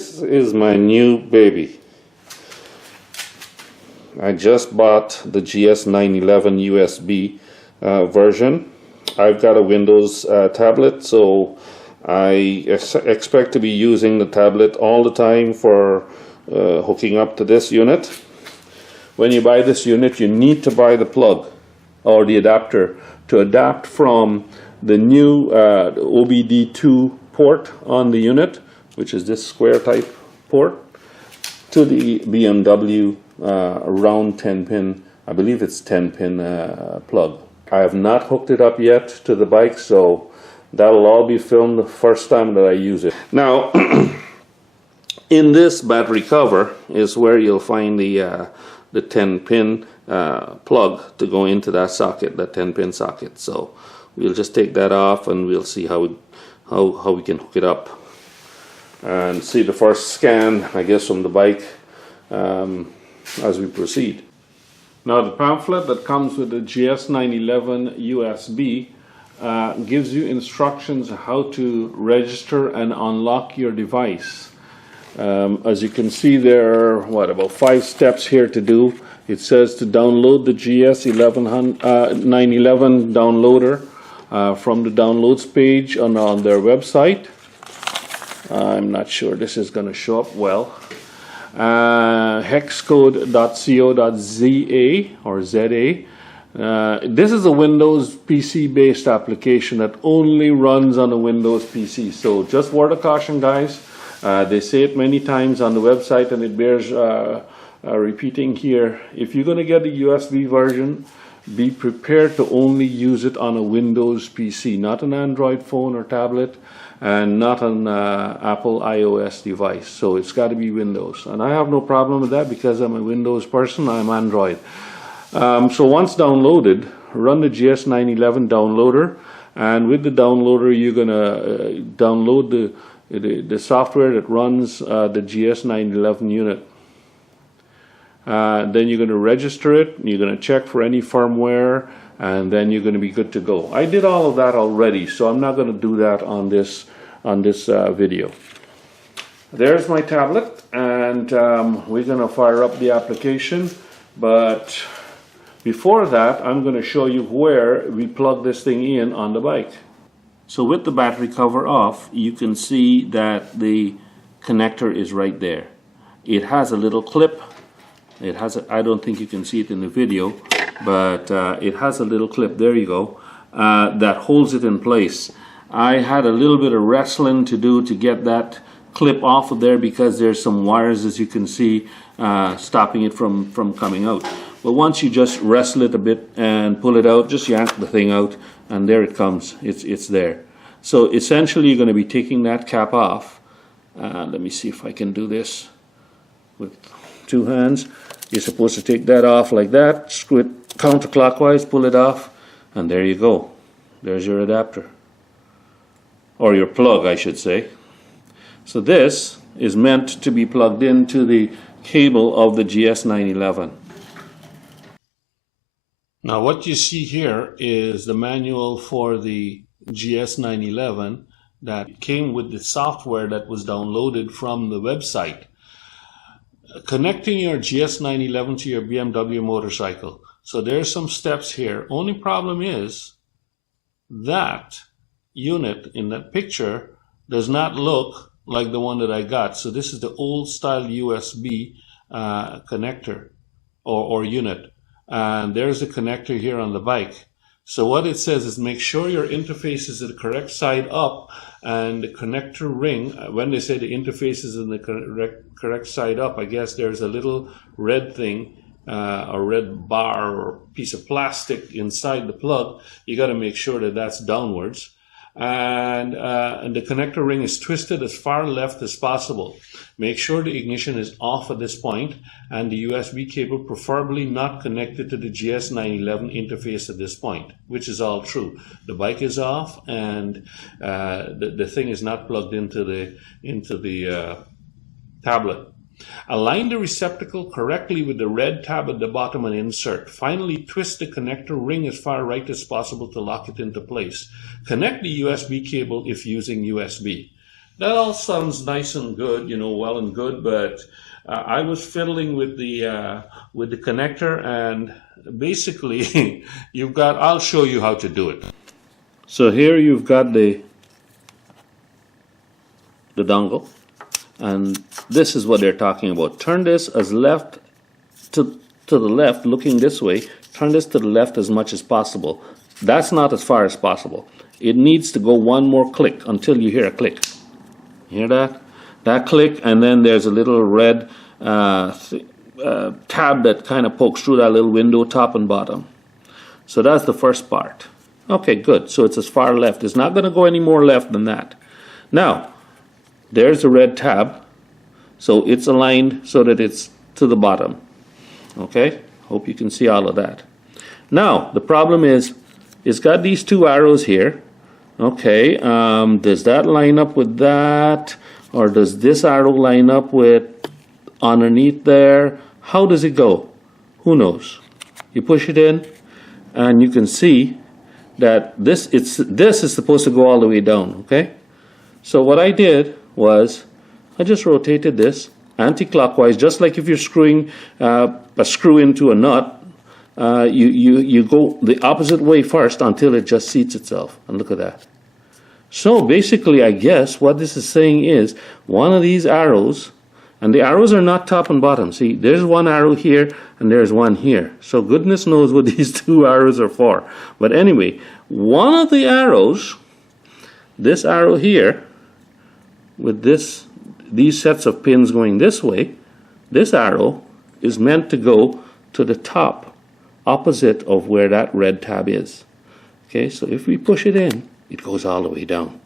This is my new baby. I just bought the GS-911 USB version. I've got a Windows tablet, so I expect to be using the tablet all the time for hooking up to this unit. When you buy this unit, you need to buy the plug or the adapter to adapt from the new OBD2 port on the unit, which is this square type port, to the BMW round 10 pin, I believe it's 10 pin plug. I have not hooked it up yet to the bike, so that'll all be filmed the first time that I use it. Now, in this battery cover is where you'll find the 10 pin plug to go into that socket, that 10 pin socket. So we'll just take that off and we'll see how we can hook it up and see the first scan, I guess, from the bike as we proceed. Now, the pamphlet that comes with the GS-911 USB gives you instructions how to register and unlock your device. As you can see, there are about 5 steps here to do. It says to download the GS-911 downloader from the downloads page on their website. I'm not sure this is going to show up well. hexcode.co.za or ZA. This is a Windows PC based application that only runs on a Windows PC. So just word of caution, guys. They say it many times on the website and it bears repeating here. If you're going to get a USB version, be prepared to only use it on a Windows PC, not an Android phone or tablet, and not an Apple iOS device. So it's got to be Windows. And I have no problem with that because I'm a Windows person, I'm Android. So once downloaded, run the GS-911 downloader, and with the downloader you're going to download the software that runs the GS-911 unit. Then you're going to register it, you're going to check for any firmware, and then you're going to be good to go. I did all of that already, so I'm not going to do that on this video. There's my tablet, and we're going to fire up the application, but before that I'm going to show you where we plug this thing in on the bike. So with the battery cover off, you can see that the connector is right there. It has a little clip. It has I don't think you can see it in the video, but it has a little clip, there you go, that holds it in place. I had a little bit of wrestling to do to get that clip off of there because there's some wires, as you can see, stopping it from coming out. But once you just wrestle it a bit and pull it out, just yank the thing out, and there it comes. It's there. So essentially you're going to be taking that cap off. Let me see if I can do this with 2 hands. You're supposed to take that off like that, screw it counterclockwise, pull it off, and there you go. There's your adapter. Or your plug, I should say. So this is meant to be plugged into the cable of the GS-911. Now what you see here is the manual for the GS-911 that came with the software that was downloaded from the website. Connecting your GS-911 to your BMW motorcycle. So there's some steps here. Only problem is that unit in that picture does not look like the one that I got. So this is the old style USB connector or unit. And there's the connector here on the bike. So what it says is make sure your interface is the correct side up, and the connector ring, when they say the interface is in the correct side up, I guess there's a little red thing, a red bar or piece of plastic inside the plug. You got to make sure that that's downwards. And the connector ring is twisted as far left as possible. Make sure the ignition is off at this point, and the USB cable preferably not connected to the GS-911 interface at this point, which is all true. The bike is off, and the thing is not plugged into the tablet. Align the receptacle correctly with the red tab at the bottom and insert. Finally, twist the connector ring as far right as possible to lock it into place. Connect the USB cable if using USB. that all sounds nice and good, you know, well and good, but I was fiddling with the connector, and basically you've got, I'll show you how to do it. So here you've got the dongle, and this is what they're talking about. Turn this as left to the left, looking this way. Turn this to the left as much as possible. That's not as far as possible. It needs to go one more click until you hear a click. Hear that? That click, and then there's a little red tab that kind of pokes through that little window, top and bottom. So that's the first part. Okay, good. So it's as far left. It's not going to go any more left than that. Now, there's the red tab. So it's aligned so that it's to the bottom. Okay? Hope you can see all of that. Now, the problem is, it's got these two arrows here. Okay, does that line up with that? Or does this arrow line up with underneath there? How does it go? Who knows? You push it in, and you can see that this is supposed to go all the way down, okay? So what I did was, I just rotated this anti-clockwise, just like if you're screwing a screw into a nut. You go the opposite way first until it just seats itself. And look at that. So basically, I guess what this is saying is one of these arrows, and the arrows are not top and bottom. See, there's one arrow here and there's one here. So goodness knows what these two arrows are for. But anyway, one of the arrows, this arrow here, with these sets of pins going this way, this arrow is meant to go to the top, opposite of where that red tab is. Okay, so if we push it in, it goes all the way down.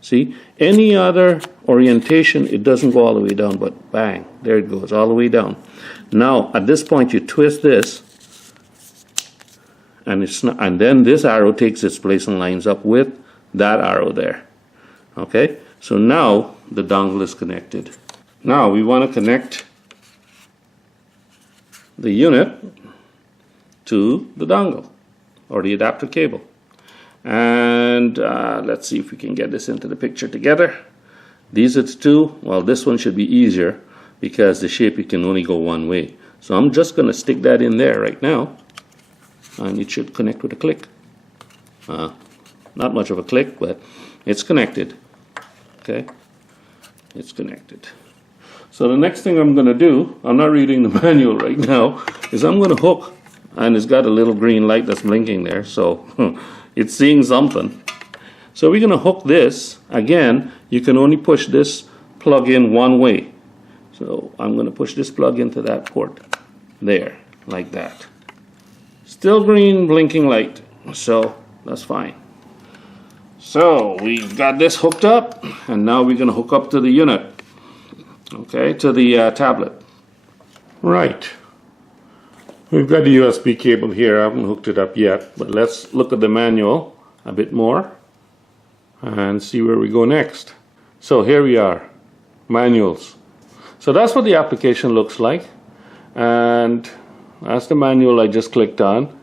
See, any other orientation, it doesn't go all the way down, but bang, there it goes, all the way down. Now, at this point, you twist this, and then this arrow takes its place and lines up with that arrow there. Okay, so now the dongle is connected. Now we want to connect the unit to the dongle or the adapter cable. And let's see if we can get this into the picture together. These are the two. Well, this one should be easier because the shape, it can only go one way. So I'm just going to stick that in there right now, and it should connect with a click. Not much of a click, but it's connected. Okay, it's connected. So the next thing I'm going to do, I'm not reading the manual right now, is I'm going to hook, and it's got a little green light that's blinking there, so it's seeing something. So we're going to hook this. Again, you can only push this plug in one way. So I'm going to push this plug into that port there, like that. Still green blinking light, so that's fine. So we've got this hooked up, and now we're going to hook up to the unit. Okay, to the tablet. Right. We've got the USB cable here. I haven't hooked it up yet, but let's look at the manual a bit more and see where we go next. So here we are, manuals. So that's what the application looks like, and that's the manual I just clicked on.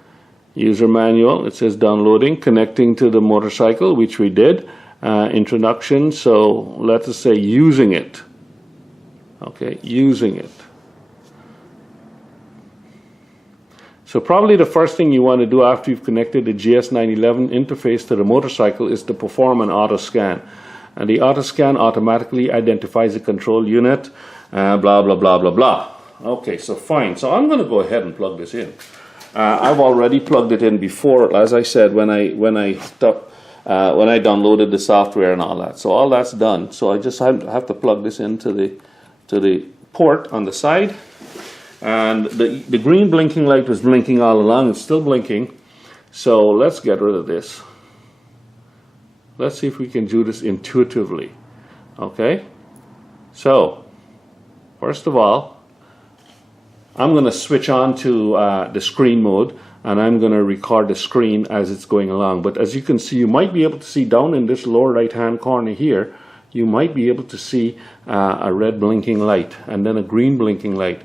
User manual, it says downloading, connecting to the motorcycle, which we did. Introduction, so let us say using it. Okay, using it. So probably the first thing you want to do after you've connected the GS-911 interface to the motorcycle is to perform an auto scan. And the auto scan automatically identifies the control unit, blah, blah, blah, blah, blah. Okay, so fine. So I'm going to go ahead and plug this in. I've already plugged it in before, as I said, when I downloaded the software and all that. So all that's done. So I just have to plug this into the port on the side. And the green blinking light was blinking all along. It's still blinking. So let's get rid of this. Let's see if we can do this intuitively. Okay? So, first of all, I'm going to switch on to the screen mode, and I'm going to record the screen as it's going along. But as you can see, you might be able to see down in this lower right hand corner here, you might be able to see a red blinking light and then a green blinking light.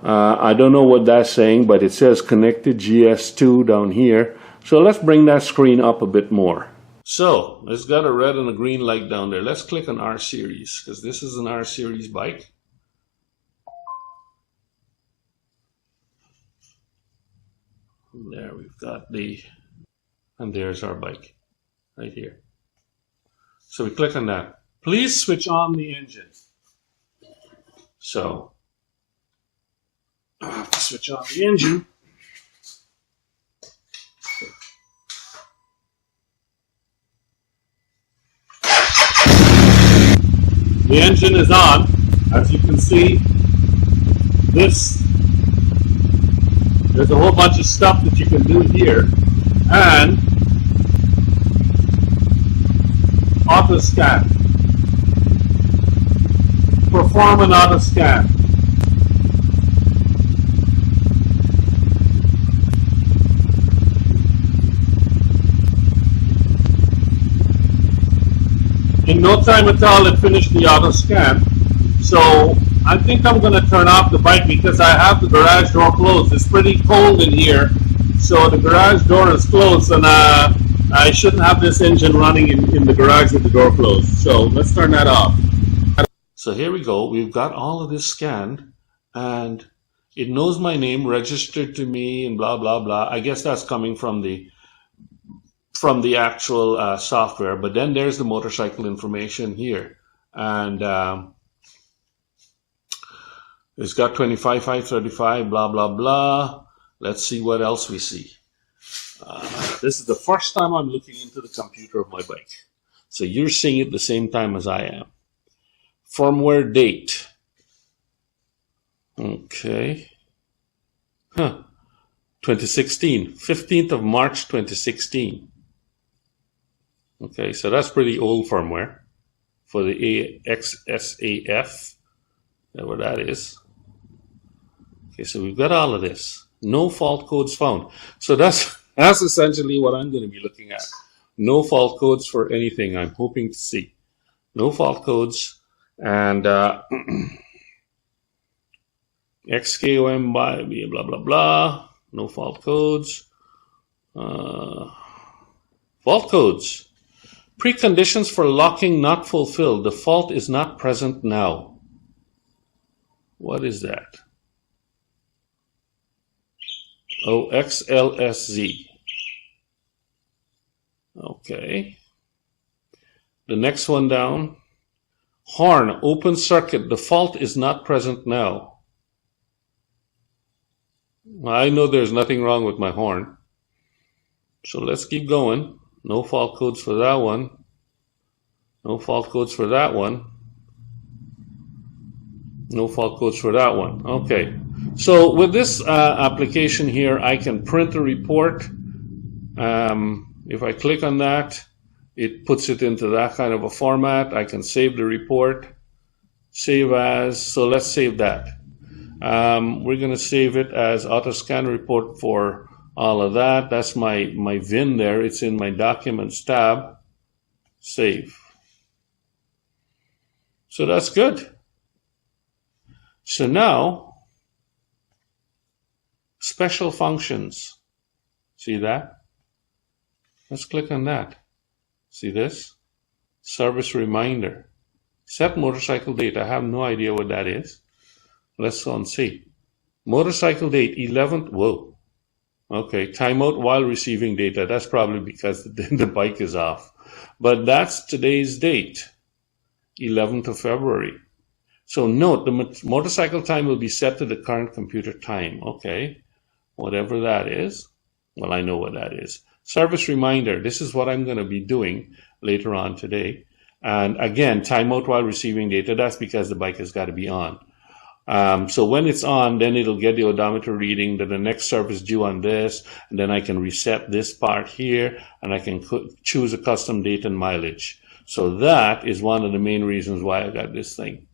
I don't know what that's saying, but it says connected GS2 down here. So let's bring that screen up a bit more. So it's got a red and a green light down there. Let's click on R series because this is an R series bike. And there we've got and there's our bike right here. So we click on that. Please switch on the engine. So I have to switch on the engine. The engine is on. As you can see, there's a whole bunch of stuff that you can do here. And auto scan. Perform an auto scan. In no time at all, it finished the auto scan. So I think I'm going to turn off the bike because I have the garage door closed. It's pretty cold in here, so the garage door is closed, and I shouldn't have this engine running in the garage with the door closed. So let's turn that off. So here we go. We've got all of this scanned, and it knows my name, registered to me, and blah, blah, blah. I guess that's coming from the actual software, but then there's the motorcycle information here, and it's got 25,535, blah, blah, blah. Let's see what else we see. This is the first time I'm looking into the computer of my bike. So you're seeing it the same time as I am. Firmware date. Okay. 2016. 15th of March, 2016. Okay, so that's pretty old firmware for the XSAF, whatever that is. Okay, so we've got all of this. No fault codes found. So that's essentially what I'm going to be looking at. No fault codes for anything I'm hoping to see. No fault codes, and XKOM by blah, blah, blah. No fault codes. Fault codes. Preconditions for locking not fulfilled. The fault is not present now. What is that? Oh, XLSZ. Okay. The next one down. Horn, open circuit. The fault is not present now. I know there's nothing wrong with my horn. So let's keep going. No fault codes for that one. No fault codes for that one. No fault codes for that one. Okay. So with this application here, I can print a report. If I click on that, it puts it into that kind of a format. I can save the report. Save as. So let's save that. We're going to save it as auto scan report for all of that. That's my VIN there. It's in my documents tab. Save. So that's good. So now, special functions. See that? Let's click on that. See this? Service reminder. Set motorcycle date. I have no idea what that is. Let's go and see. Motorcycle date 11th. Whoa. Okay. Timeout while receiving data. That's probably because the bike is off. But that's today's date. 11th of February. So note, the motorcycle time will be set to the current computer time. Okay. Whatever that is. Well, I know what that is. Service reminder. This is what I'm going to be doing later on today. And again, timeout while receiving data. That's because the bike has got to be on. So when it's on, then it'll get the odometer reading, then the next service due on this, and then I can reset this part here, and I can choose a custom date and mileage. So that is one of the main reasons why I got this thing.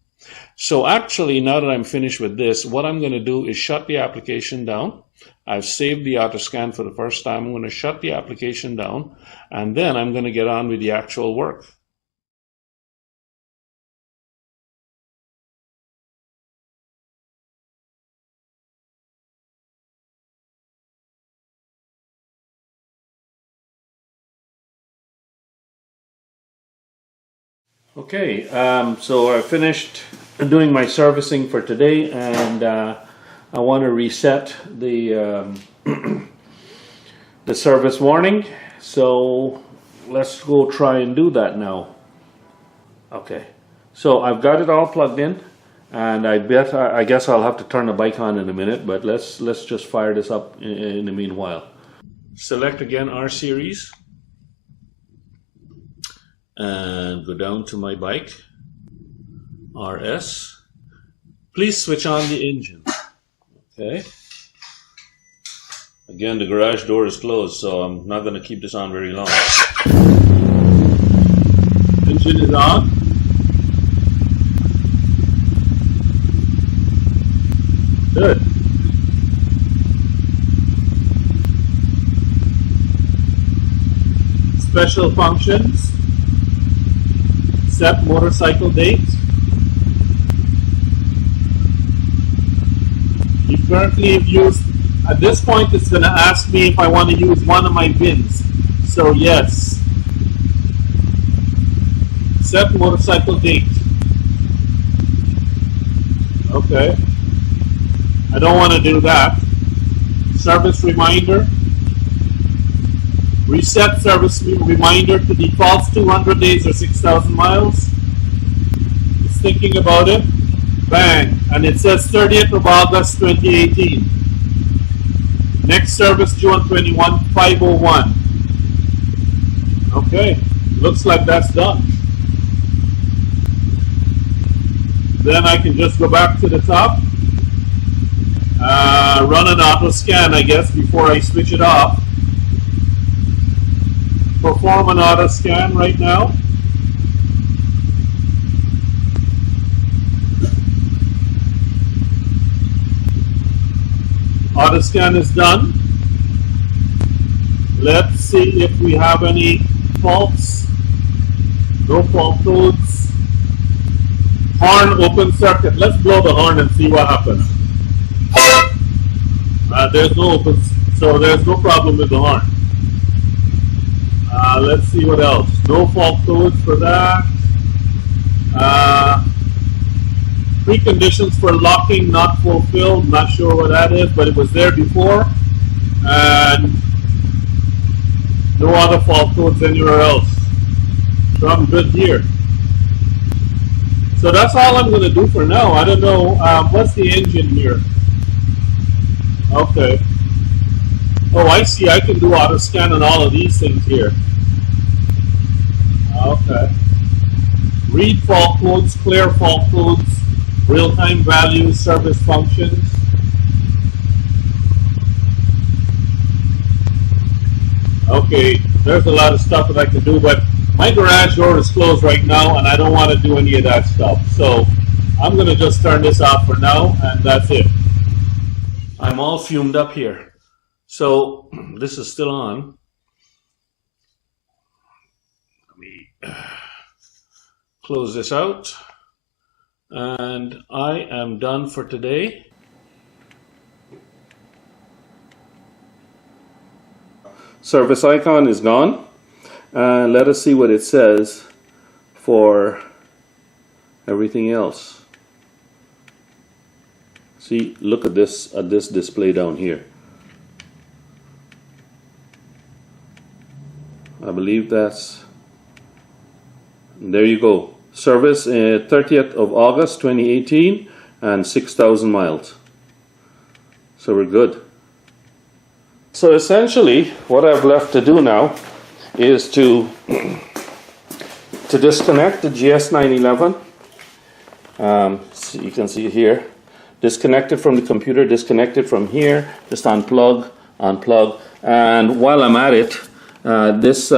So actually, now that I'm finished with this, what I'm going to do is shut the application down. I've saved the auto scan for the first time. I'm going to shut the application down, and then I'm going to get on with the actual work. Okay, so I finished doing my servicing for today, and I want to reset the the service warning. So let's go try and do that now. Okay, so I've got it all plugged in, and I guess I'll have to turn the bike on in a minute, but let's just fire this up in the meanwhile. Select again R series and go down to my bike, RS. Please switch on the engine. Okay. Again, the garage door is closed, so I'm not going to keep this on very long. Engine is on. Good. Special functions. Set motorcycle date. You currently have used, at this point it's going to ask me if I want to use one of my bins. So yes. Set motorcycle date. Okay. I don't want to do that. Service reminder. Reset service reminder to defaults 200 days or 6,000 miles. It's thinking about it. Bang. And it says 30th of August 2018. Next service due on 21/5/01. Okay. Looks like that's done. Then I can just go back to the top. Run an auto scan, I guess, before I switch it off. Perform an auto scan right now. Auto scan is done. Let's see if we have any faults. No fault codes. Horn open circuit. Let's blow the horn and see what happens. There's no open, so there's no problem with the horn. Let's see what else. No fault codes for that. Preconditions for locking not fulfilled. Not sure what that is, but it was there before. And no other fault codes anywhere else. So I'm good here. So that's all I'm going to do for now. I don't know. What's the engine here? Okay. Oh, I see. I can do auto scan on all of these things here. Okay. Read fault codes, clear fault codes, real-time values, service functions. Okay, there's a lot of stuff that I can do, but my garage door is closed right now, and I don't want to do any of that stuff. So I'm going to just turn this off for now, and that's it. I'm all fumed up here. So this is still on. Close this out, and I am done for today. Service icon is gone. Let us see what it says for everything else. See, look at this display down here. I believe that's, there you go. Service 30th of August 2018 and 6,000 miles. So we're good. So essentially what I've left to do now is to disconnect the GS-911. So you can see here. Disconnect it from the computer, disconnect it from here, just unplug, and while I'm at it, this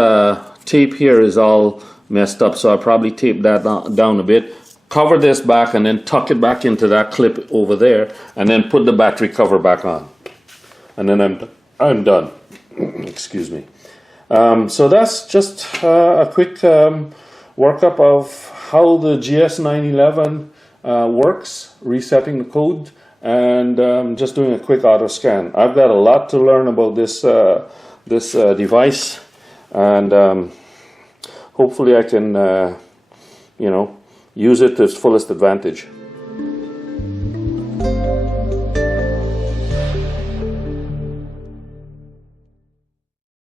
tape here is all messed up, so I'll probably tape that down a bit, cover this back, and then tuck it back into that clip over there, and then put the battery cover back on, and then I'm done. Excuse me. So that's just a quick workup of how the GS-911 works, resetting the code, and just doing a quick auto scan. I've got a lot to learn about this device, and hopefully I can you know, use it to its fullest advantage.